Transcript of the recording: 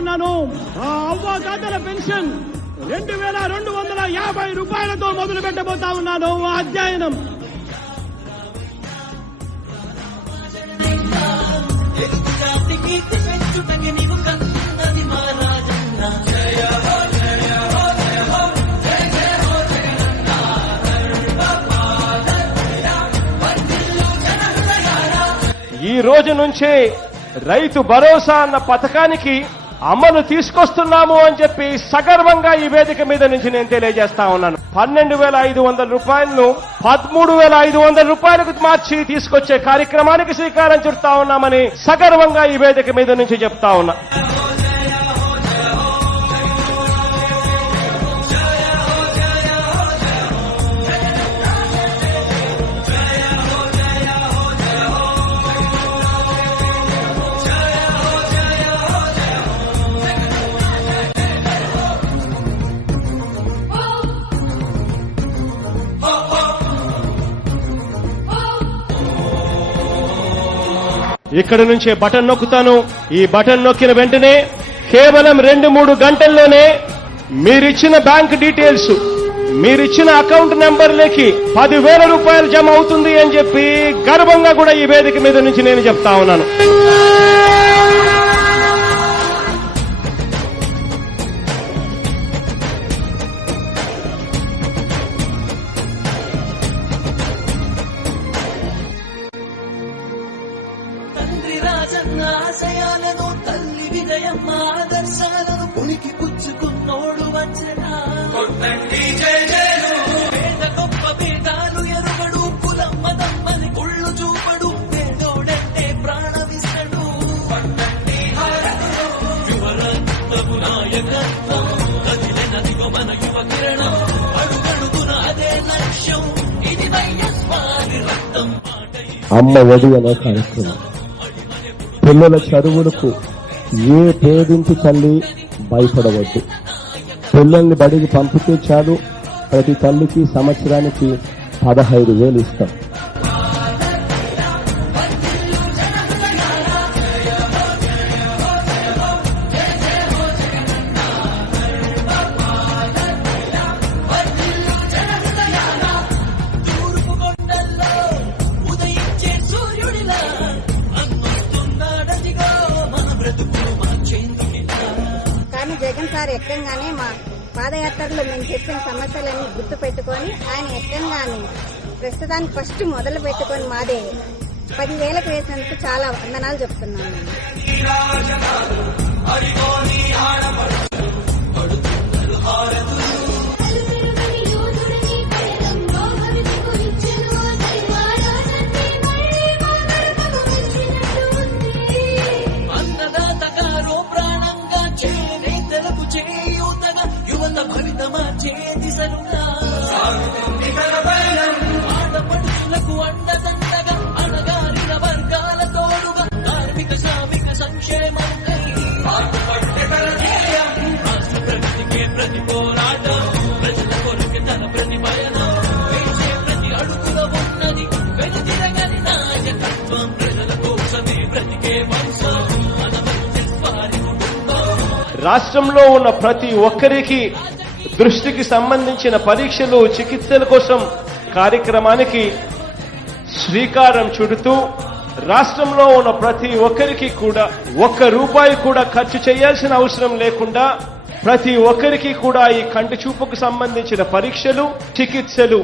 ఉన్నాను. ఆ అవ్వాతాతల పెన్షన్ 2250 రూపాయలతో మొదలు పెట్టబోతా ఉన్నాను అధ్యయనం. ఈ రోజు నుంచే రైతు భరోసా అన్న పథకానికి అమలు తీసుకొస్తున్నాము అని చెప్పి సగర్వంగా ఈ వేదిక మీద నుంచి నేను తెలియజేస్తా ఉన్నాను. 12,500 రూపాయలను 13,500 రూపాయలకు మార్చి తీసుకొచ్చే కార్యక్రమానికి శ్రీకారం చుడతా ఉన్నామని సగర్వంగా ఈ వేదిక మీద నుంచి చెప్తా ఉన్నా. ఇక్కడ నుంచే బటన్ నొక్కుతాను. ఈ బటన్ నొక్కిన వెంటనే కేవలం 2-3 గంటల్లోనే మీరిచ్చిన బ్యాంక్ డీటెయిల్స్, మీరిచ్చిన అకౌంట్ నెంబర్లకి 10,000 రూపాయలు జమ అవుతుంది అని చెప్పి గర్వంగా కూడా ఈ వేదిక మీద నుంచి నేను చెప్తా ఉన్నాను. ఆశయాలను తల్లి విజయమ్మ ఆదర్శాలను ఉనికి పుచ్చుకున్నోడు వచ్చనా పేద గొప్ప భేదాలు ఎరుగడు కులమ్మ దమ్మని కుళ్ళు చూపడు పేదోడంటే ప్రాణమిస్తడు యువరత్నము నాయకత్వం కదిలినదిగో మన యువ కిరణం అడుగడుగున అదే లక్ష్యం ఇది వైఎస్ఆర్ రక్తం. అమ్మ ఒడి అనే కార్యక్రమం పిల్లల చదువులకు ఏ పేదింటి తల్లి భయపడవద్దు. పిల్లల్ని బడికి పంపితే చాలు, ప్రతి తల్లికి సంవత్సరానికి 15,000 ఇస్తాం. జగన్ సార్ ఎక్కంగానే మా పాదయాత్రలో మేము చెప్పిన సమస్యలన్నీ గుర్తు పెట్టుకొని ఆయన ఎక్కంగానే ప్రస్తుతానికి ఫస్ట్ మొదలు పెట్టుకొని మాదే 10,000కు వేసినందుకు చాలా వందనాలు చెప్తున్నాను. ఆడపడుచులకు అండదండగా అణగారిన వర్గాల తోడుగా కార్మిక శ్రామిక సంక్షేమంకై రాష్ట్ర ప్రగతికే ప్రతి పోరాటం ప్రజల కొరకు తన ప్రతి పయనం వేసే ప్రతి అడుగులో ఉన్నది వెనుతిరగని నాయకత్వం ప్రజల కోసమే బ్రతికే వంశం మన వారి కుటుంబం. రాష్ట్రంలో ఉన్న ప్రతి ఒక్కరికి దృష్టికి సంబంధించిన పరీక్షలు, చికిత్సల కోసం కార్యక్రమానికి శ్రీకారం చుడుతూ రాష్ట్రంలో ఉన్న ప్రతి ఒక్కరికి కూడా ₹1 కూడా ఖర్చు చేయాల్సిన అవసరం లేకుండా ప్రతి ఒక్కరికి కూడా ఈ కంటి చూపుకు సంబంధించిన పరీక్షలు, చికిత్సలు